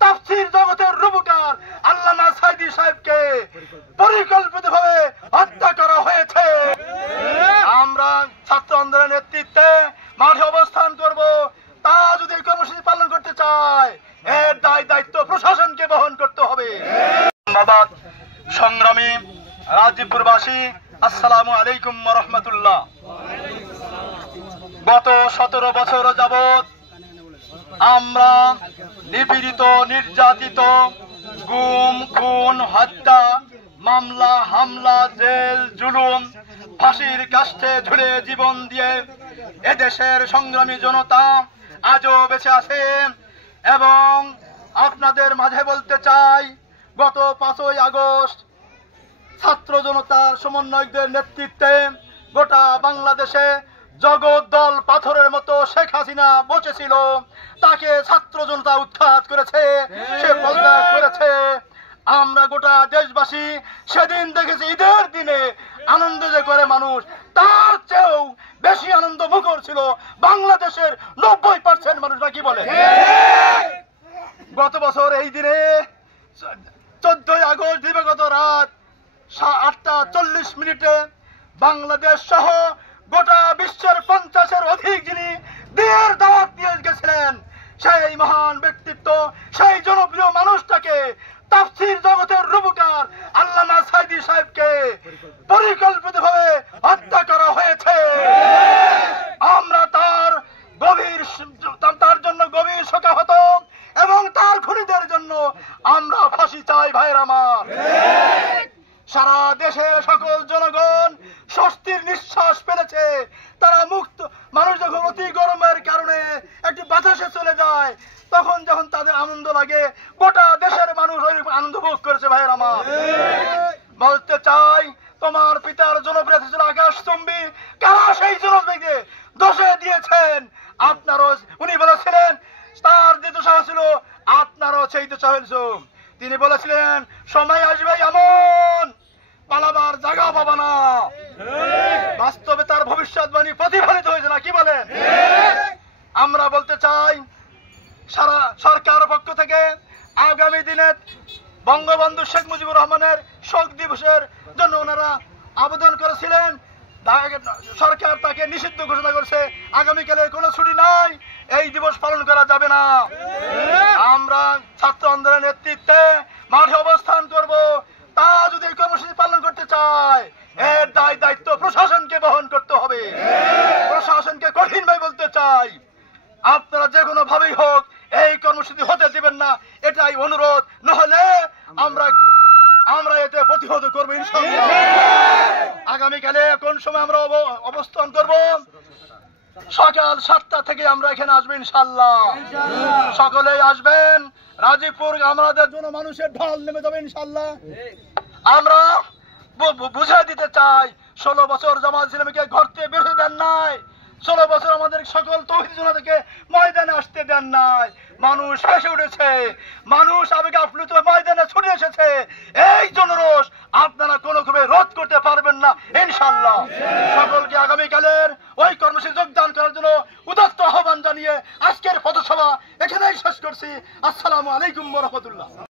তাফসীর জগতের রূপকার আল্লামা সাঈদী সাহেবকে পরিকল্পিতভাবে হত্যা করা হয়েছে। আমরা ছাত্র আন্দোলনের নেতৃত্বে মাঠে অবস্থান করব। তা যদি কর্মসূচি পালন করতে চায় এর দায়িত্ব প্রশাসনকে বহন করতে হবে। ধন্যবাদ। সংগ্রামী রাজীবপুরবাসী, আসসালামু আলাইকুম ওয়া রাহমাতুল্লাহ। গত 17 বছর যাবত আমরা নিপীড়িত, নির্যাতিত, গুম, খুন, হত্যা, মামলা, হামলা, জেল, জুলুম, ফাঁসির কাষ্ঠে ঝুলে জীবন দিয়ে এদেশের সংগ্রামী জনতা আজও বেঁচে আছে। এবং আপনাদের মাঝে বলতে চাই, গত 5ই আগস্ট ছাত্র জনতার সমন্বয়কদের নেতৃত্বে গোটা বাংলাদেশে জগৎ দল পাথরের মতো শেখ হাসিনা বসেছিল, তাকে ছাত্র জনতা উৎখাত করেছে, সে পদত্যাগ করেছে। আমরা গোটা দেশবাসী সেদিন দেখেছি ঈদের দিনে আনন্দ যে করে মানুষ, তার চেয়েও বেশি আনন্দ মুখর ছিল বাংলাদেশের 90% মানুষ। নাকি বলে? গত বছর এই দিনে 14ই আগস্ট দিবাগত রাত 8:40 বাংলাদেশ সহ গোটা বিশ্বের 50-এর অধিক যিনি বিয়ের দাওয়াত দিয়ে গেছিলেন, সেই মহান ব্যক্তিত্ব, সেই জনপ্রিয় মানুষটাকে তাফসীর জগতের রূপকার আল্লামা সাঈদী সাহেবকে পরিকল্পিতভাবে হত্যা করা হয়েছে। আমরা তার জন্য গভীর শোকাহত এবং তার খুনিদের জন্য আমরা ফাঁসি চাই। ভাইরা আমার, সারা দেশের সকল জনগণ স্বস্তির নিঃশ্বাস ফেলেছে। তারা মুক্ত। মানুষ যখন অতি গরমের কারণে একটি বাতাসে চলে যায়, তখন যখন তাদের আনন্দ লাগে, গোটা দেশের মানুষ ওই আনন্দ ভোগ করেছে। ভাইয়ের আমার, বলতে চাই, তোমার পিতার জনপ্রিয়তা ছিল আকাশচুম্বী। কারা সেই জনপ্রিয়তাকে দোষে দিয়েছেন? আপনারও। উনি বলেছিলেন তার যে দোষা ছিল, আপনারও সেই দোষা হয়েছিল। তিনি বলেছিলেন সময় আসবে এমন পালাবার জায়গা পাবা না। বাস্তবে তার ভবিষ্যৎবাণী প্রতিফলিত হয়েছে। না কি বলেন? আমরা বলতে চাই, সারা সরকার পক্ষ থেকে আগামী দিনে বঙ্গবন্ধু শেখ মুজিবুর রহমানের শোক দিবসের জন্য ওনারা আবেদন করেছিলেন। সরকার তাকে নিষিদ্ধ ঘোষণা করেছে। আগামীকালে কোনো ছুটি নাই, এই দিবস পালন করা যাবে না। আমরা ছাত্র আন্দোলনের নেতৃত্বে মাঠে অবস্থান করব। তা যদি কর্মসূচি পালন করতে চায় এর দায়িত্ব প্রশাসনকে বহন করতে হবে। প্রশাসনকে কঠিনভাবে বলতে চাই, আপনারা যে কোনো ভাবেই হোক এই কর্মসূচি হতে দিবেন না, এটাই অনুরোধ। নহলে আমরা এতে প্রতিহত করবো ইনশাআল্লাহ। আগামীকালে কোন সময় আমরা অবস্থান করব? সকাল 7টা থেকে আমরা এখানে আসবো ইনশাআল্লাহ। সকলেই আসবেন। রাজীবপুর আমাদের জন্য মানুষের ঢল নেমে যাবে ইনশাআল্লাহ। আমরা বুঝিয়ে দিতে চাই, 16 বছর জামাত ইসলামীকে ঘর থেকে বের হতে দেন নাই। 16 বছর আমাদের সকল তৌহিদি জনতাকে ময়দানে আসতে দেন নাই। মানুষ ফেসে উঠেছে, মানুষ আবেগে আপ্লুত ময়দানে ছুটে এসেছে। এই জনরোষ আপনারা কোনো ভাবে রোধ করতে পারবেন না ইনশাআল্লাহ।